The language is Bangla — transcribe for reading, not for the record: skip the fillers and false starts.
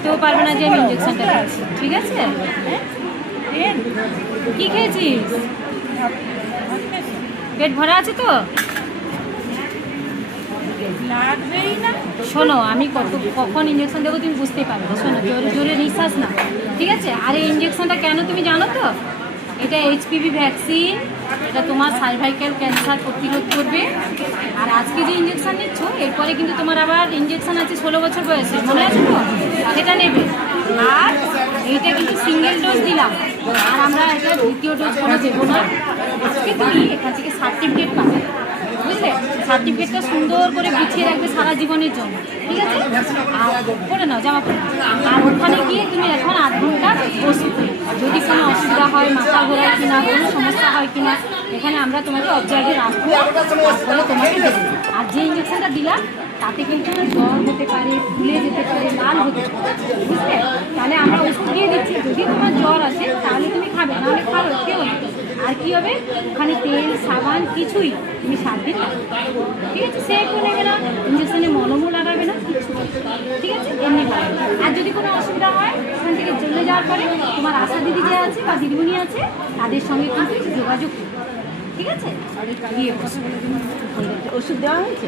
বুঝতেও পারবে না যে আমি ইঞ্জেকশনটা খাচ্ছি, ঠিক আছে? কি খেয়েছিস? পেট ভরা আছে তো? লাগবেই না। শোনো, আমি কখন ইঞ্জেকশন দেবো তুমি বুঝতেই পারবে না। শোনো, জোরে জোরে নিঃশ্বাস না, ঠিক আছে? আর এই ইঞ্জেকশনটা কেন তুমি জানো তো? এটা এইচপিভি ভ্যাকসিন, এটা তোমার সার্ভাইকাল ক্যান্সার প্রতিরোধ করবে। আর আজকে যে ইঞ্জেকশন নিচ্ছ, এরপরে কিন্তু তোমার আবার ইঞ্জেকশন আছে 16 বছর বয়সে, মনে আছে তো? সেটা নেবে। আর এইটা কিন্তু সিঙ্গেল ডোজ দিলাম, আর আমরা এটা দ্বিতীয় ডোজ কোনো দেবো না। আজকে তুমি এখান থেকে সার্টিফিকেট পাবে, বুঝলে? সার্টিফিকেটটা সুন্দর করে গুছিয়ে রাখবে সারা জীবনের জন্য, ঠিক আছে? আর করে নাও, জামা পরে নাও। আর ওখানে গিয়ে তুমি এখন 8 ঘন্টা ওষুধ নিও। যদি কোনো অসুবিধা হয়, মাথা ঘোরায় কিনা, কোনো সমস্যা হয় কিনা, এখানে আমরা তোমাকে অবজার্ভে রাখবো, তারপরে তোমাকে দেবো। আর যে ইঞ্জেকশনটা দিলাম তাতে কিন্তু জ্বর হতে পারে, ফুলে যেতে পারে, লাল হতে পারে, বুঝলে? তাহলে আমরা ওষুধ দিয়ে দিচ্ছি, যদি তোমার জ্বর আসে তাহলে তুমি খাবে, নাহলে খাবে কেউ না। আর কী হবে, ওখানে তেল সাবান কিছুই তুমি 7 দিন লাগবে, ঠিক আছে? সে একটু নেবে না, ইঞ্জেকশনে মলমও লাগাবে না, কিছু, ঠিক আছে? এমনি লাগাবে। আর যদি কোনো অসুবিধা হয়, ওখান থেকে চলে যাওয়ার পরে তোমার আশা দিদি যে আছে বা দিদিমণি আছে, তাদের সঙ্গে কিন্তু যোগাযোগ করবে, ঠিক আছে? গিয়ে ওষুধ দেওয়া হয়েছে।